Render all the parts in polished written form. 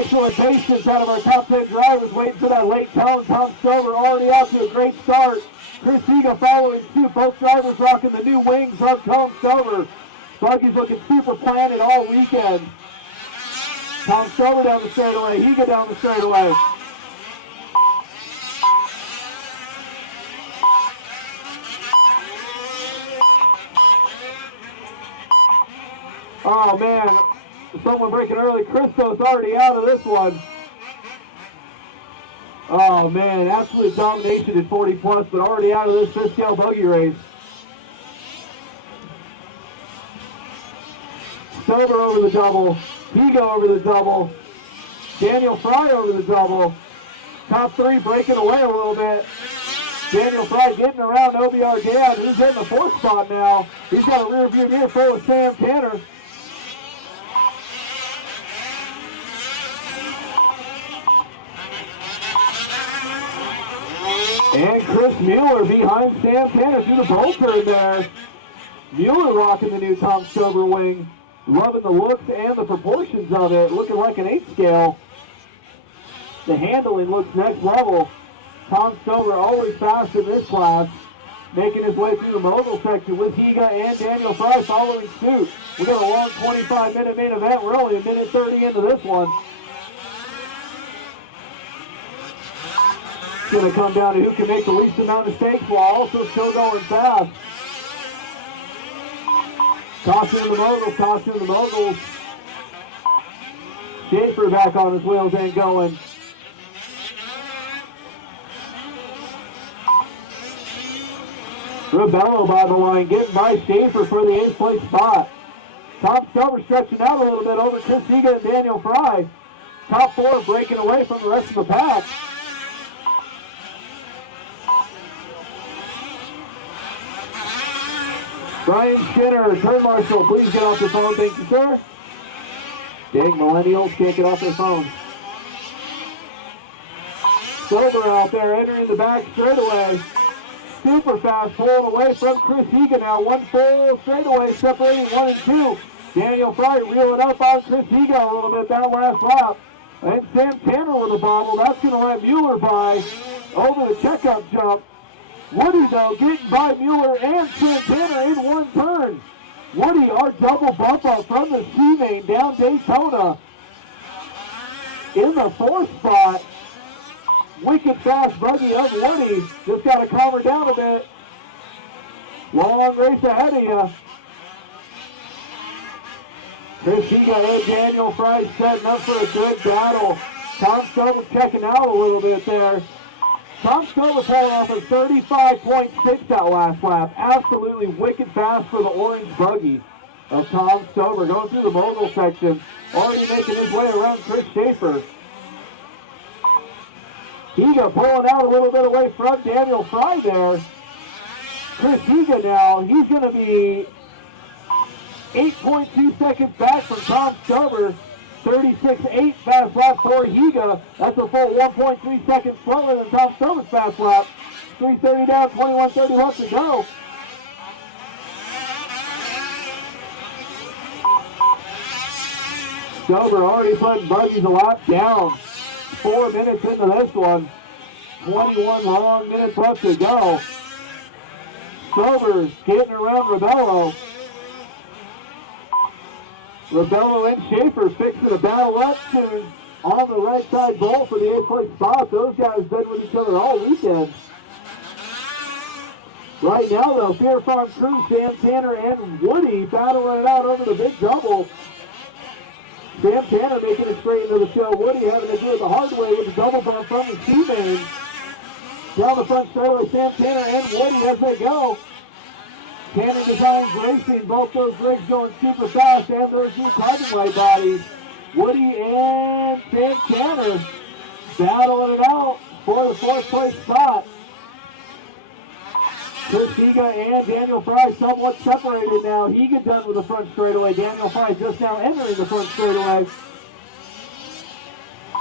Excellent patience out of our top 10 drivers, waiting for that late tone. Tom Stover already out to a great start. Chris Higa following suit. Both drivers rocking the new wings of Tom Stover. Buggy's looking super planted all weekend. Tom Stover down the straightaway. Higa down the straightaway. Oh man, someone breaking early. Christo's already out of this one. Oh man, absolute domination at 40 plus, but already out of this fifth scale buggy race. Stover over the double. Higa over the double. Daniel Fry over the double. Top three breaking away a little bit. Daniel Fry getting around OBR Dan, who's in the fourth spot now. He's got a rear view mirror full of Sam Tanner. And Chris Mueller behind Sam Tanner through the bowl turn there. Mueller rocking the new Tom Stover wing. Loving the looks and the proportions of it. Looking like an 8 scale. The handling looks next level. Tom Stover always fast in this class. Making his way through the mogul section with Higa and Daniel Fry following suit. We got a long 25-minute main event. We're only a minute 30 into this one. It's going to come down to who can make the least amount of mistakes while also still going fast. Caution in the moguls, caution in the moguls. Schaefer back on his wheels and going. Rebello by the line, getting by Schaefer for the 8th place spot. Tom Stover stretching out a little bit over Chris Higa and Daniel Fry. Top 4 breaking away from the rest of the pack. Brian Skinner, turn marshal, please get off your phone. Thank you, sir. Dang, millennials can't get off their phones. Stover out there entering the back straightaway. Super fast, pulling away from Chris Higa now. One full straightaway separating 1 and 2. Daniel Fry reeling up on Chris Higa a little bit that last lap. And Sam Tanner with a bobble. That's going to let Mueller by over the checkup jump. Woody, though, getting by Mueller and Santana in one turn. Woody, our double bump up from the C-main down Daytona. In the 4th spot. Wicked fast buggy of Woody. Just got to calm her down a bit. Long race ahead of you. Chris Higa and Daniel Fry setting up for a good battle. Tom Stover checking out a little bit there. Tom Stover pulling off a 35.6 that last lap. Absolutely wicked fast for the orange buggy of Tom Stover. Going through the mogul section. Already making his way around Chris Schaefer. Higa pulling out a little bit away from Daniel Fry there. Chris Higa now, he's going to be 8.2 seconds back from Tom Stover. 36.8 fast lap for Higa. That's a full 1.3 seconds slower than Tom Stover's fast lap. 3:30 down, 21:30 left to go. Stover already putting buggies a lap down. 4 minutes into this one. 21 long minutes left to go. Stover getting around Rebello. Rebello and Schaefer fixing a battle up soon on the right side bowl for the 8th place spot. Those guys been with each other all weekend. Right now, though, Fear Farm crew, Sam Tanner and Woody battling it out over the big double. Sam Tanner making it straight into the show. Woody having to do it the hard way with the double bump from the C-main. Down the front straightaway, Sam Tanner and Woody as they go. Tanner Designs Racing, both those rigs going super fast, and those new carbon white bodies. Woody and Sam Tanner battling it out for the 4th place spot. Chris Higa and Daniel Fry somewhat separated now. Higa done with the front straightaway. Daniel Fry just now entering the front straightaway.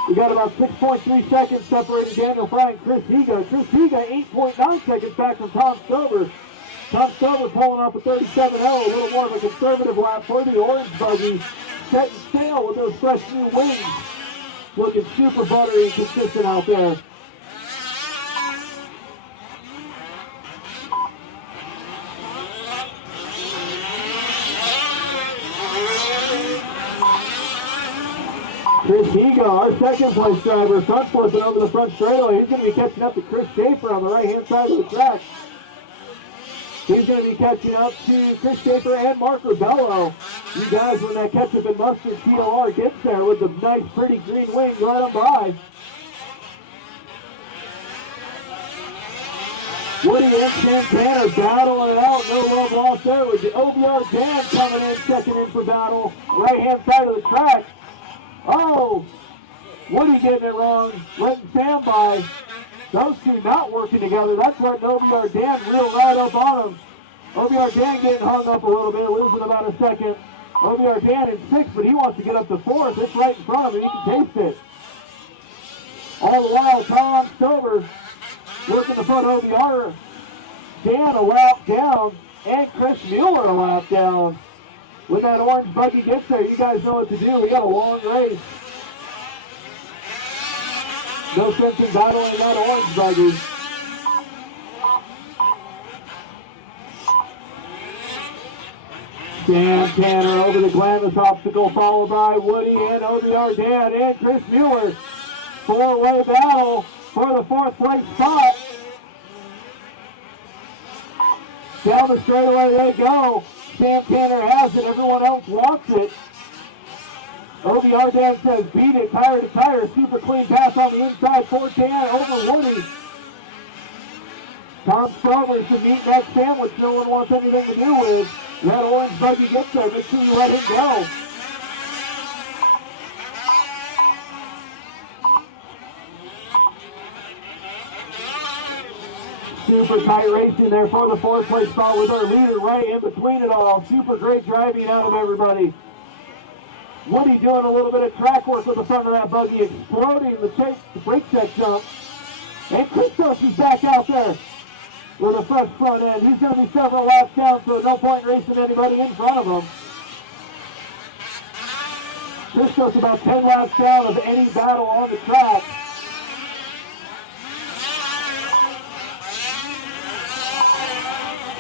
We got about 6.3 seconds separating Daniel Fry and Chris Higa. Chris Higa 8.9 seconds back from Tom Stover. Tom Stover pulling off a 37.0, a little more of a conservative lap for the orange buggy. Setting sail with those fresh new wings. looking super buttery and consistent out there. Chris Higa, our second place driver, front flipping over the front straightaway. He's going to be catching up to Chris Schaefer on the right-hand side of the track. He's going to be catching up to Chris Schaefer and Mark Ribello. You guys, when that ketchup and mustard TLR gets there with the nice, pretty green wing right on by. Woody and Santana battling it out. No love lost there with the OBR Dan coming in, checking in for battle. Right-hand side of the track. Oh, Woody getting it wrong, letting Sam by. Those two not working together. That's letting OBR Dan reel right up on him. OBR Dan getting hung up a little bit, losing about a second. OBR Dan in 6th, but he wants to get up to 4th. It's right in front of him. He can taste it. All the while, Tom Stover working the front OBR. Dan a lap down, and Chris Mueller a lap down. When that orange buggy gets there, you guys know what to do. We got a long race. No sense in battling that orange buggy. Dan Tanner over the Glamis obstacle, followed by Woody and OBR Dan and Chris Mueller. Four-way battle for the 4th place spot. Down the straightaway they go. Sam Tanner has it, everyone else wants it. OBR Dan says, beat it, tire to tire, super clean pass on the inside for Dan over Woody. Tom Stover should meet that sandwich no one wants anything to do with. That orange buggy gets there, make sure you let him go. Super tight racing there for the 4th place spot with our leader right in between it all. Super great driving out of everybody. Woody doing a little bit of track work with the front of that buggy, exploding the brake check jump. And Christos is back out there with a fresh front end. He's going to be several laps down, so no point racing anybody in front of him. Christos about 10 laps down of any battle on the track.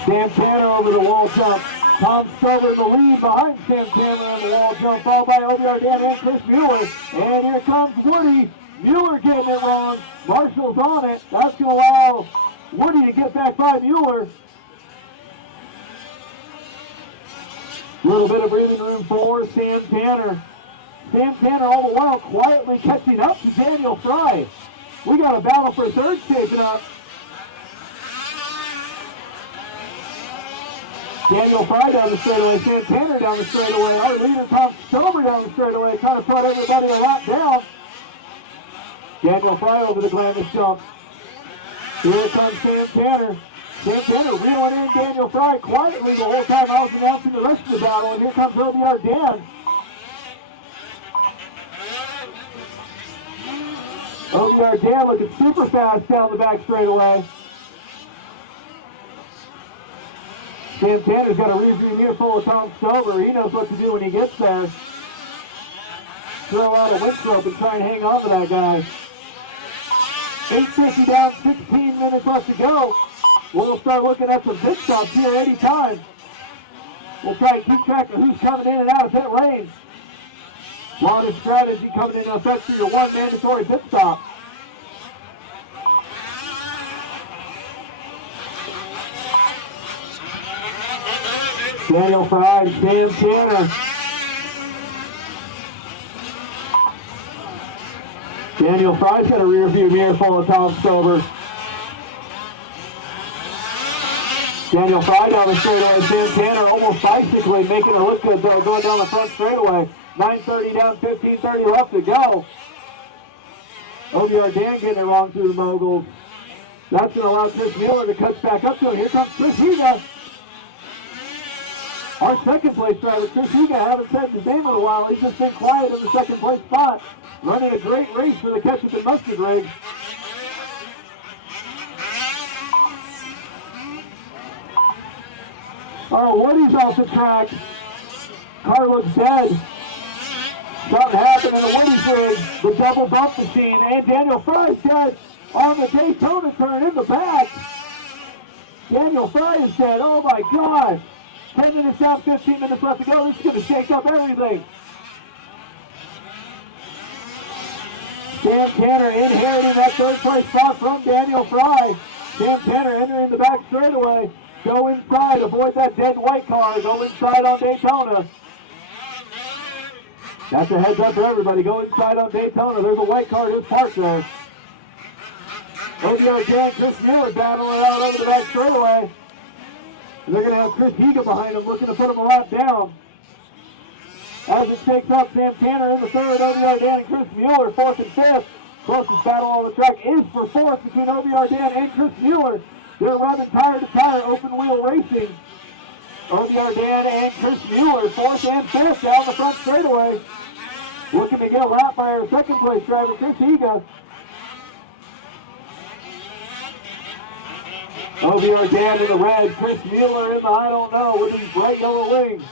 Sam Tanner over the wall jump. Tom Stover in the lead behind Sam Tanner on the wall jump, followed by OBR Dan and Chris Mueller. And here comes Woody. Mueller getting it wrong. Marshall's on it. That's going to allow Woody to get back by Mueller. Little bit of breathing room for Sam Tanner. Sam Tanner all the while quietly catching up to Daniel Fry. We got a battle for 3rd shaping up. Daniel Fry down the straightaway, Sam Tanner down the straightaway, our leader Tom Stover down the straightaway, trying to put everybody a lap down. Daniel Fry over the Glamis jump. Here comes Sam Tanner. Sam Tanner reeling in Daniel Fry quietly the whole time I was announcing the rest of the battle, and here comes OBR Dan. OBR Dan looking super fast down the back straightaway. Sam Tanner's got a rear-view mirror full of Tom Stover. He knows what to do when he gets there. Throw out a winch rope and try and hang on to that guy. 8:50 down, 16 minutes left to go. We'll start looking at some pit stops here anytime. We'll try and keep track of who's coming in and out of pit lane. A lot of strategy coming into effect for your one mandatory pit stop. Daniel Fry, Sam Tanner. Daniel Fry's got a rear view mirror full of Tom Stover. Daniel Fry down the straightaway, Sam Tanner almost bicycling, making it look good though, going down the front straightaway. 9:30 down, 15:30 left to go. OBR Dan getting it wrong through the moguls. That's going to allow Chris Mueller to catch back up to him. Here comes Chris Higa. Our 2nd place driver, Chris Higa, haven't said his name in a while. He's just been quiet in the 2nd place spot. Running a great race for the ketchup and mustard rig. Oh, Woody's off the track. Car looks dead. Something happened in the Woody's rig, the double bump machine, and Daniel Fry's dead on the Daytona turn in the back. Daniel Fry is dead. Oh my God. 10 minutes down, 15 minutes left to go. This is going to shake up everything. Sam Tanner inheriting that third place spot from Daniel Fry. Sam Tanner entering the back straightaway. Go inside, avoid that dead white car. Go inside on Daytona. That's a heads up for everybody. Go inside on Daytona. There's a white car just parked there. ODR Dan, Chris Mueller battling out over the back straightaway. And they're going to have Chris Higa behind him looking to put him a lap down. As it shakes up, Sam Tanner in the third, ODR Dan and Chris Mueller, fourth and fifth. Closest battle on the track is for fourth between ODR Dan and Chris Mueller. They're running tire to tire, open wheel racing. ODR Dan and Chris Mueller, fourth and fifth down the front straightaway. Looking to get a lap by our second place driver, Chris Higa. ODR Dan in the red, Chris Mueller in the I don't know with his bright yellow wings.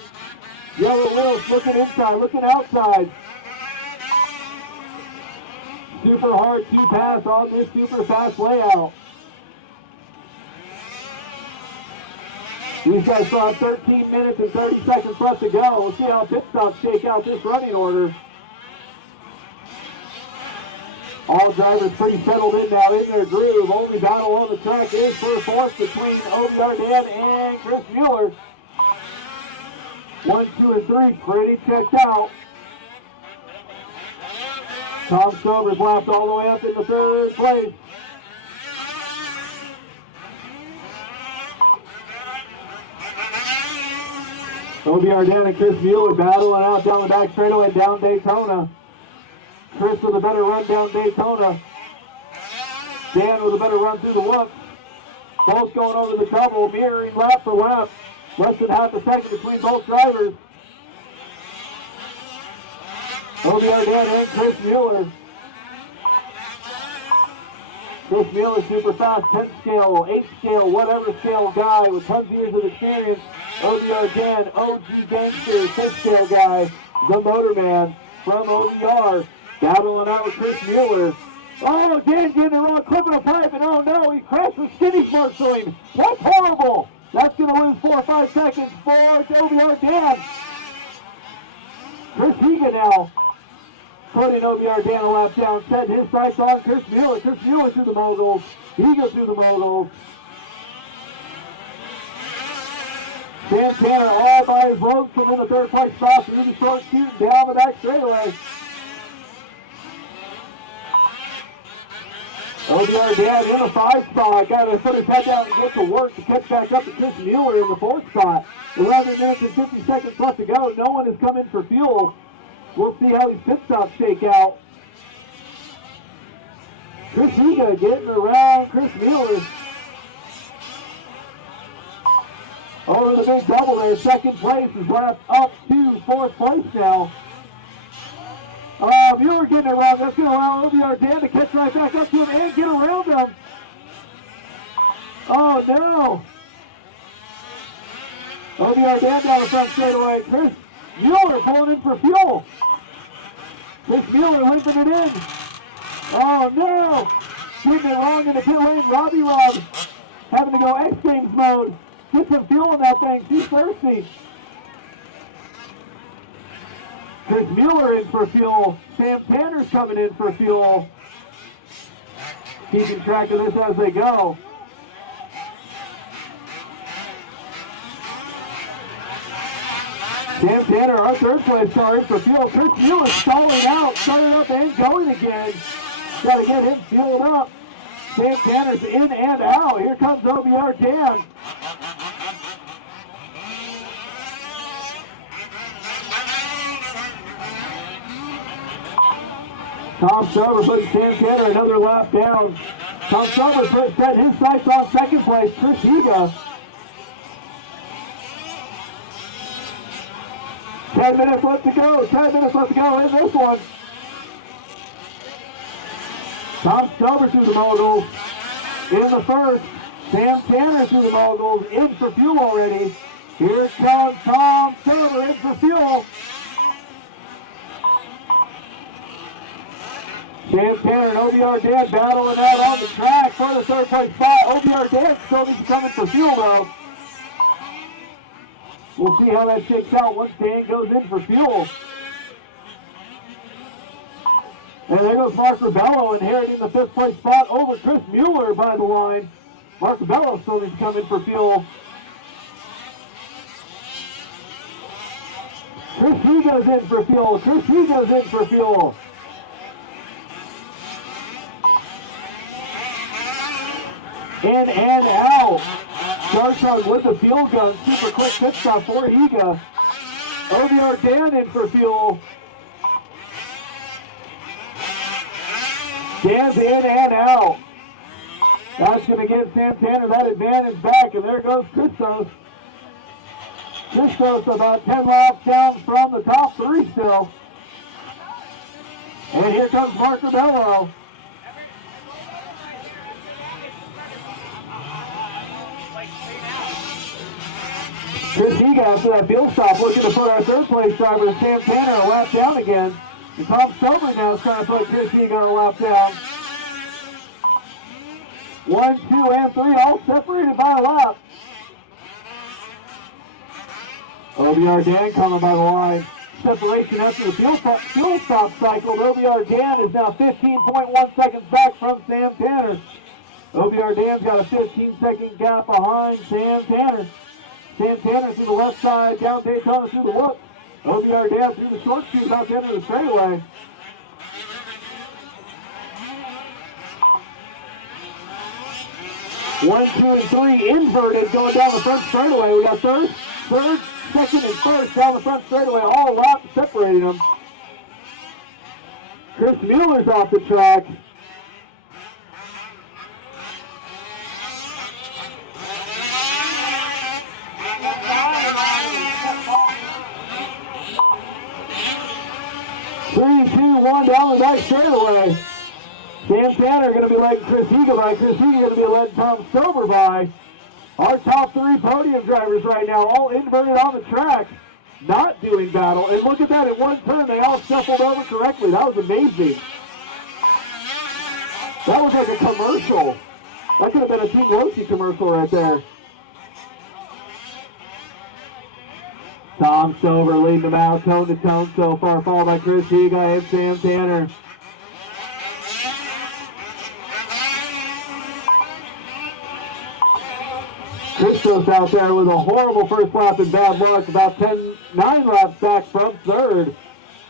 Yellow wheels looking inside, looking outside. Super hard to pass on this super fast layout. These guys still have 13 minutes and 30 seconds left to go. We'll see how pit stops shake out this running order. All drivers pretty settled in now in their groove. Only battle on the track is for fourth between ODR Dan and Chris Mueller. 1, 2, and 3 pretty checked out. Tom Stover's lapped all the way up in the third place. ODR Dan and Chris Mueller battling out down the back straightaway down Daytona. Chris with a better run down Daytona. Dan with a better run through the whoops. Both going over the trouble, mirroring lap for lap. Less than half a second between both drivers. ODR Dan and Chris Mueller. Chris Mueller, super fast, 10 scale, 8 scale, whatever scale guy with tons of years of experience. ODR Dan, OG gangster, 6 scale guy, the motorman from ODR. Battling out with Chris Mueller. Oh, Dan getting it wrong, clipping a pipe, and oh no, he crashed with skinny marshalling. That's horrible. That's going to lose 4 or 5 seconds for ODR Dan. Chris Higa now putting ODR Dan a lap down, setting his sights on Chris Mueller. Chris Mueller through the moguls. Higa through the moguls. Sam Tanner all by his lonesome in the third place spot through the short chute down the back straightaway. ODR Dan in the 5 spot. Got to put his head down and get to work to catch back up to Chris Mueller in the 4th spot. 11 minutes and 50 seconds left to go. No one has come in for fuel. We'll see how these pit stops shake out. Chris Higa getting around Chris Mueller. Over the big double there. Second place is left up to 4th place now. Mueller getting around. That's going to allow ODR Dan to catch right back up to him and get around him. Oh no. ODR Dan down the front straightaway. Chris Mueller pulling in for fuel. Chris Mueller limping it in. Oh no. Getting it wrong in the pit lane. Robbie Rob having to go X Games mode. Get some fuel in that thing. She's thirsty. Chris Mueller in for fuel. Sam Tanner's coming in for fuel. Keeping track of this as they go. Sam Tanner, our third place car, in for fuel. Chris Mueller stalling out, starting up and going again. Got to get him fueled up. Sam Tanner's in and out. Here comes ODR Dan. Tom Stover putting Sam Tanner another lap down. Tom Stover set his sights on second place. Chris Higa. 10 minutes left to go. 10 minutes left to go in this one. Tom Stover through the moguls in the first. Sam Tanner through the moguls in for fuel already. Here comes Tom Stover in for fuel. Sam Tanner and OBR Dan battling out on the track for the third place spot. OBR Dan still needs to come in for fuel though. We'll see how that shakes out once Dan goes in for fuel. And there goes Mark Rebello inheriting the fifth place spot over Chris Mueller by the line. Mark Rebello still needs to come in for fuel. Chris He goes in for fuel. Chris He goes in for fuel. In and out. Chartron with the fuel gun. Super quick pit stop for Higa. OBR Dan in for fuel. Dan's in and out. That's going to give Sam Tanner that advantage back. And there goes Christos. Christos about 10 laps down from the top three still. And here comes Mark Rebello. Chris Higa after that field stop looking to put our third place driver Sam Tanner a lap down again. And Tom Stover now is trying to put Chris Higa a lap down. 1, 2, and 3 all separated by a lap. OBR Dan coming by the line. Separation after the fuel stop cycle. OBR Dan is now 15.1 seconds back from Sam Tanner. OBR Dan's got a 15-second gap behind Sam Tanner. Sam Tanner through the left side, down Daytona through the whoop. OBR Dan through the short shoot, about to enter the straightaway. One, two, and three inverted going down the front straightaway. We got third, second, and first down the front straightaway, all laps separating them. Chris Mueller's off the track. Three, two, one down the back straightaway. Sam Tanner going to be letting Chris Higa by. Chris Higa going to be letting Tom Stover by. Our top three podium drivers right now, all inverted on the track, not doing battle. And look at that, in one turn, they all shuffled over correctly. That was amazing. That was like a commercial. That could have been a Team Loki commercial right there. Tom Stover leading them out tone to tone so far, followed by Chris Higa and Sam Tanner. Christos out there with a horrible first lap and bad luck, about 9 laps back from third.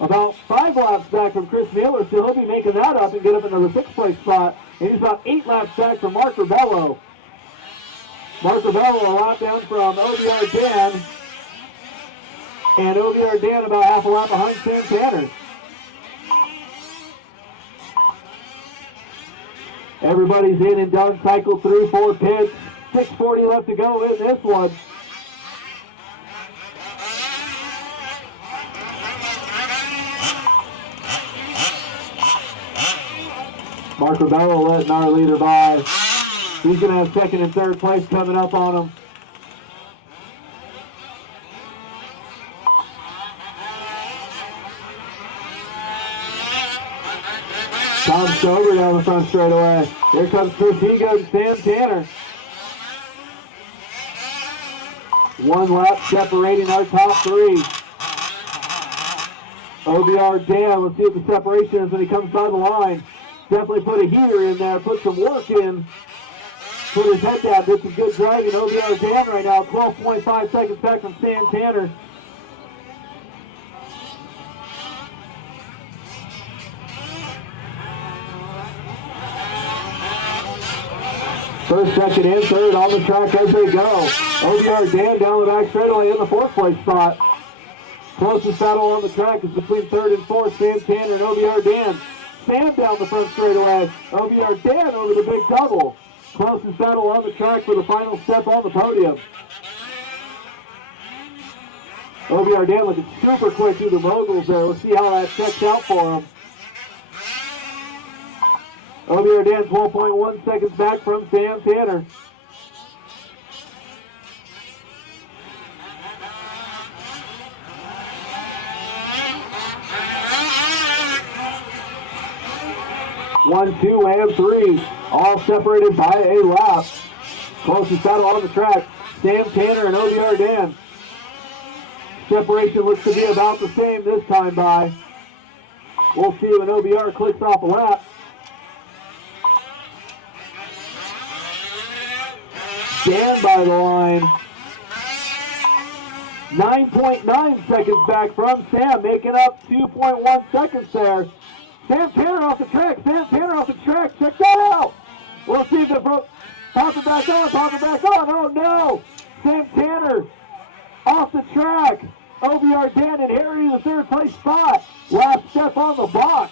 About 5 laps back from Chris Mueller, so he'll be making that up and get up into the 6th place spot. And he's about 8 laps back from Mark Rebello. Mark Rebello a lap down from OBR Dan. And OBR Dan about half a lap behind Sam Tanner. Everybody's in and done, cycle through 4 pits. 6:40 left to go in this one. Mark Rebello letting our leader by. He's going to have second and third place coming up on him. Tom Stover down the front straightaway. Here comes Chris Higa and Sam Tanner. 1 lap separating our top 3. OBR Dan, let's see what the separation is when he comes by the line. Definitely put a heater in there, put some work in. Put his head down, did some good driving. OBR Dan right now, 12.5 seconds back from Sam Tanner. First, second, and third on the track as they go. OBR Dan down the back straightaway in the 4th place spot. Closest battle on the track is between 3rd and 4th, Sam Tanner and OBR Dan. Sam down the front straightaway. OBR Dan over the big double. Closest battle on the track for the final step on the podium. OBR Dan looking super quick through the moguls there. Let's see how that checks out for him. OBR Dan 12.1 seconds back from Sam Tanner. 1, 2, and 3, all separated by a lap. Closest battle on the track, Sam Tanner and OBR Dan. Separation looks to be about the same this time by. We'll see when OBR clicks off a lap. Dan by the line. 9.9 seconds back from Sam, making up 2.1 seconds there. Sam Tanner off the track, Sam Tanner off the track, check that out! We'll see if it pop it back on, oh no! Sam Tanner off the track. OBR Dan and Harry in the third place spot. Last step on the box.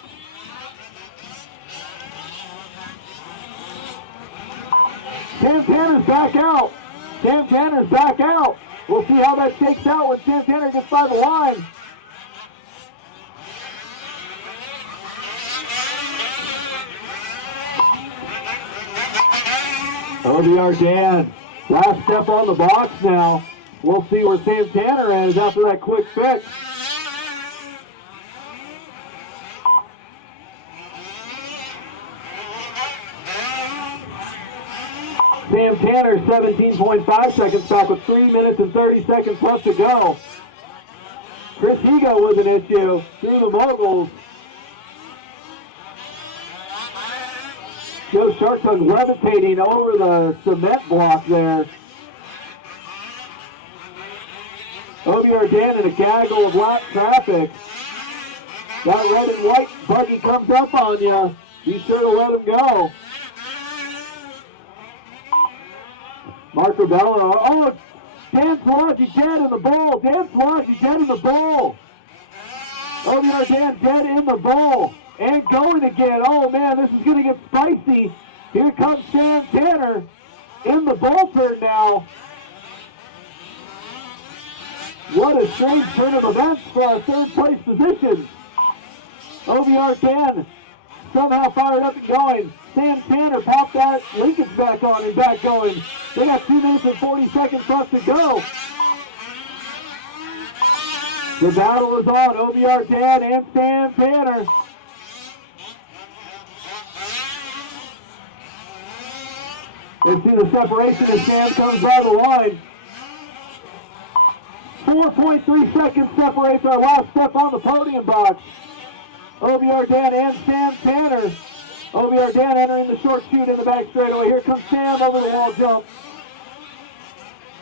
Sam Tanner's back out. Sam Tanner's back out. We'll see how that shakes out when Sam Tanner gets by the line. OBR Dan, last step on the box now. We'll see where Sam Tanner is after that quick fix. Sam Tanner, 17.5 seconds back with 3 minutes and 30 seconds left to go. Chris Higa was an issue through the moguls. Joe Sharktung levitating over the cement block there. OBR Dan in a gaggle of lap traffic. That red and white buggy comes up on you. Be sure to let him go. Mark Rebello. Oh, Dan Slodgy dead in the bowl. Dan Slodgy dead in the bowl. OBR Dan dead in the bowl. And going again. Oh man, this is going to get spicy. Here comes Sam Tanner in the bowl turn now. What a strange turn of events for our third place position. OBR Dan somehow fired up and going. Sam Tanner popped that linkage back on and back going. They got 2 minutes and 40 seconds left to go. The battle is on. OBR Dan and Sam Tanner. Let's see the separation as Sam comes by the line. 4.3 seconds separates our last step on the podium box. OBR Dan and Sam Tanner. OBR Dan entering the short chute in the back straightaway. Here comes Sam over the wall jump.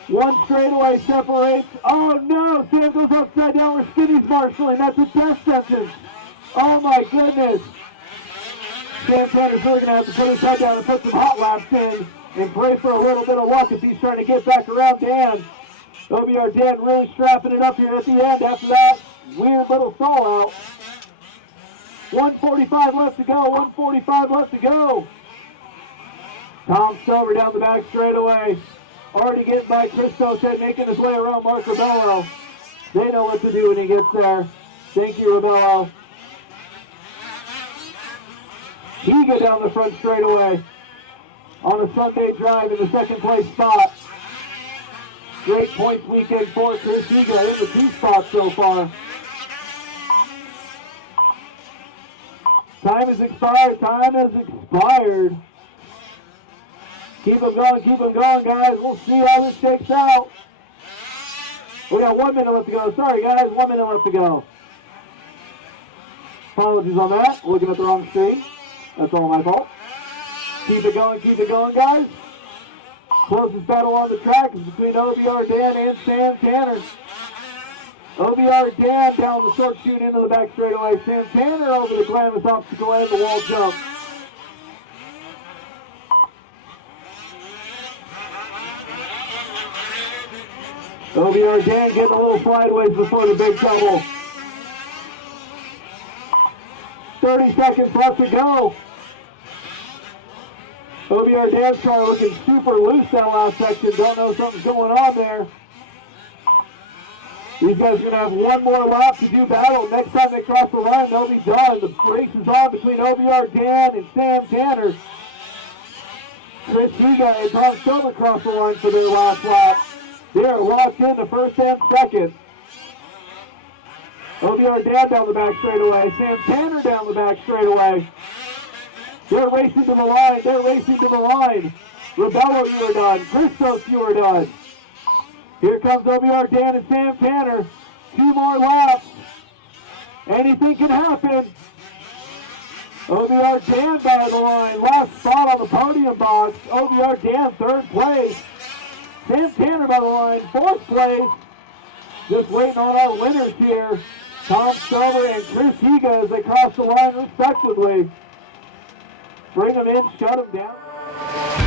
One straightaway separates. Oh no, Sam goes upside down where Skinny's marshalling. That's a death sentence. Oh my goodness. Sam Tanner's really going to have to put his head down and put some hot laps in and pray for a little bit of luck if he's trying to get back around Dan. OBR Dan really strapping it up here at the end after that weird little stall out. 1:45 left to go, 1:45 left to go. Tom Stover down the back straightaway. Already getting by Christo, said making his way around Mark Rebello. They know what to do when he gets there. Thank you, Rebello. Higa down the front straightaway on a Sunday drive in the second place spot. Great points weekend for Chris Higa in the 2 spots so far. Time has expired. Time has expired. Keep them going, guys. We'll see how this shakes out. We got 1 minute left to go. Sorry, guys. 1 minute left to go. Apologies on that. Looking at the wrong screen. That's all my fault. Keep it going, guys. Closest battle on the track is between OBR Dan and Sam Tanner. OBR Dan down the short chute into the back straightaway. Sam Tanner over the glamorous obstacle and the wall jump. OBR Dan getting a little sideways before the big double. 30 seconds left to go. OBR Dan's car looking super loose that last section. Don't know something's going on there. These guys are going to have one more lap to do battle. Next time they cross the line, they'll be done. The race is on between OBR Dan and Sam Tanner. Chris Higa and Tom Stover cross the line for their last lap. They are locked in the first and second. OBR Dan down the back straightaway. Sam Tanner down the back straightaway. They're racing to the line. They're racing to the line. Rebello, you are done. Christos, you are done. Here comes OBR Dan and Sam Tanner. 2 more laps. Anything can happen. OBR Dan by the line. Last spot on the podium box. OBR Dan 3rd place. Sam Tanner by the line. 4th place. Just waiting on our winners here. Tom Stover and Chris Higa as they cross the line respectively. Bring them in, shut them down.